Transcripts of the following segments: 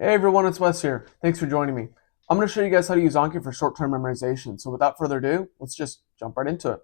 Hey everyone, it's Wes here. Thanks for joining me. I'm going to show you guys how to use Anki for short-term memorization. So without further ado, let's just jump right into it.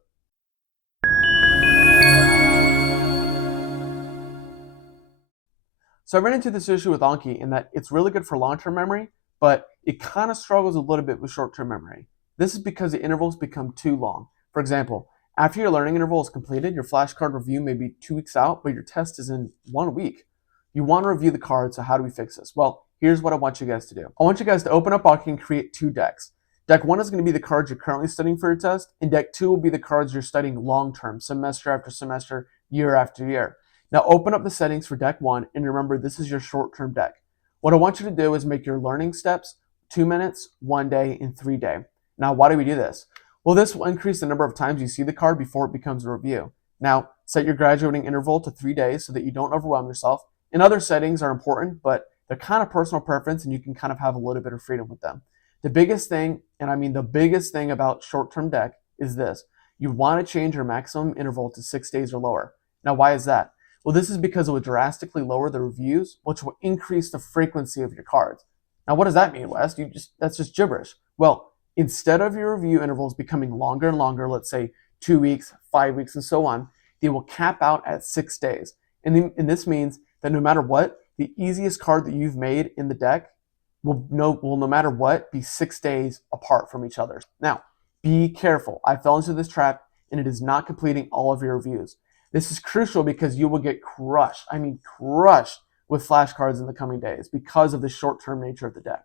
So I ran into this issue with Anki in that it's really good for long-term memory, but it kind of struggles a little bit with short-term memory. This is because the intervals become too long. For example, after your learning interval is completed, your flashcard review may be 2 weeks out, but your test is in 1 week. You want to review the card, so how do we fix this? Well, here's what I want you guys to do. I want you guys to open up Anki and create two decks. Deck 1 is going to be the cards you're currently studying for your test, and Deck 2 will be the cards you're studying long-term, semester after semester, year after year. Now open up the settings for deck 1 and remember this is your short-term deck. What I want you to do is make your learning steps 2 minutes, 1 day, and 3 day. Now why do we do this? Well, this will increase the number of times you see the card before it becomes a review. Now set your graduating interval to 3 days so that you don't overwhelm yourself. And other settings are important, but they're kind of personal preference and you can kind of have a little bit of freedom with them. The biggest thing, and I mean the biggest thing about short-term deck is this. You want to change your maximum interval to 6 days or lower. Now why is that? Well, this is because it would drastically lower the reviews, which will increase the frequency of your cards. Now, what does that mean, Wes? That's just gibberish. Well, instead of your review intervals becoming longer and longer, let's say 2 weeks, 5 weeks, and so on, they will cap out at 6 days. And this means that no matter what, the easiest card that you've made in the deck will no matter what be 6 days apart from each other. Now, be careful. I fell into this trap, and it is not completing all of your reviews. This is crucial because you will get crushed, crushed with flashcards in the coming days because of the short-term nature of the deck.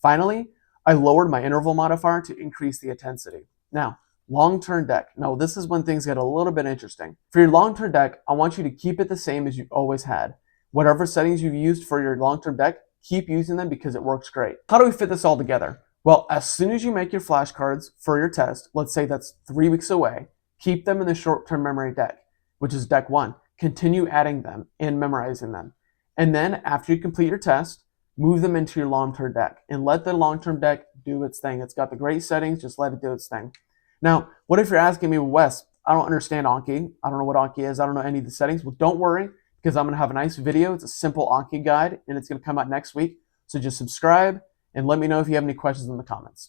Finally, I lowered my interval modifier to increase the intensity. Now, long-term deck. Now, this is when things get a little bit interesting. For your long-term deck, I want you to keep it the same as you've always had. Whatever settings you've used for your long-term deck, keep using them because it works great. How do we fit this all together? Well, as soon as you make your flashcards for your test, let's say that's 3 weeks away, keep them in the short-term memory deck, which is deck 1. Continue adding them and memorizing them. And then after you complete your test, move them into your long-term deck and let the long-term deck do its thing. It's got the great settings, just let it do its thing. Now, what if you're asking me, Wes, I don't understand Anki. I don't know what Anki is. I don't know any of the settings. Well, don't worry because I'm going to have a nice video. It's a simple Anki guide and it's going to come out next week. So just subscribe and let me know if you have any questions in the comments.